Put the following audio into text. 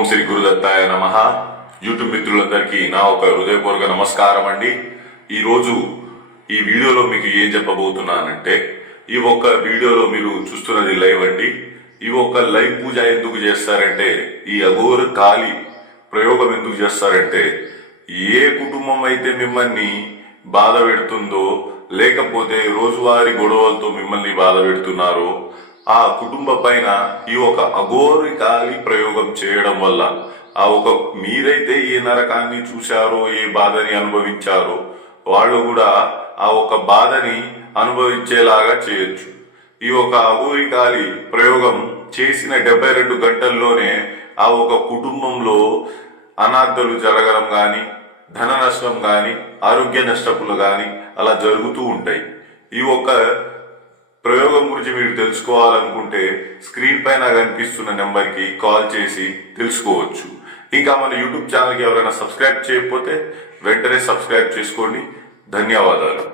ఓం శ్రీ గురుదత్తాయ నమ. యూట్యూబ్ మిత్రులందరికీ నా ఒక హృదయపూర్వక నమస్కారం అండి. ఈరోజు ఈ వీడియోలో మీకు ఏం చెప్పబోతున్నానంటే ఈ ఒక్క వీడియోలో మీరు చూస్తున్నది లైవ్ అండి. ఈ ఒక్క లైవ్ పూజ ఎందుకు చేస్తారంటే ఈ అఘోర కాలి ప్రయోగం ఎందుకు చేస్తారంటే ఏ కుటుంబం అయితే మిమ్మల్ని బాధ పెడుతుందో లేకపోతే రోజువారీ గొడవలతో మిమ్మల్ని బాధ పెడుతున్నారో ఆ కుటుంబ పైన ఈ ఒక అఘోరికాలి ప్రయోగం చేయడం వల్ల ఆ ఒక మీరైతే ఏ నరకాన్ని చూశారో ఏ బాధని అనుభవించారో వాళ్ళు కూడా ఆ ఒక బాధని అనుభవించేలాగా చేయొచ్చు. ఈ ఒక అఘోరికాలి ప్రయోగం చేసిన డెబ్బై రెండు గంటల్లోనే ఆ ఒక కుటుంబంలో అనార్థలు జరగడం కానీ ధన నష్టం కానీ ఆరోగ్య నష్టపులు కానీ అలా జరుగుతూ ఉంటాయి. ఈ ఒక ప్రయోగం గురించి మీరు తెలుసుకోవాలనుకుంటే స్క్రీన్ పైన కనిపిస్తున్న నెంబర్కి కాల్ చేసి తెలుసుకోవచ్చు. ఇంకా మన యూట్యూబ్ ఛానల్కి ఎవరైనా సబ్స్క్రైబ్ చేయకపోతే వెంటనే సబ్స్క్రైబ్ చేసుకోండి. ధన్యవాదాలు.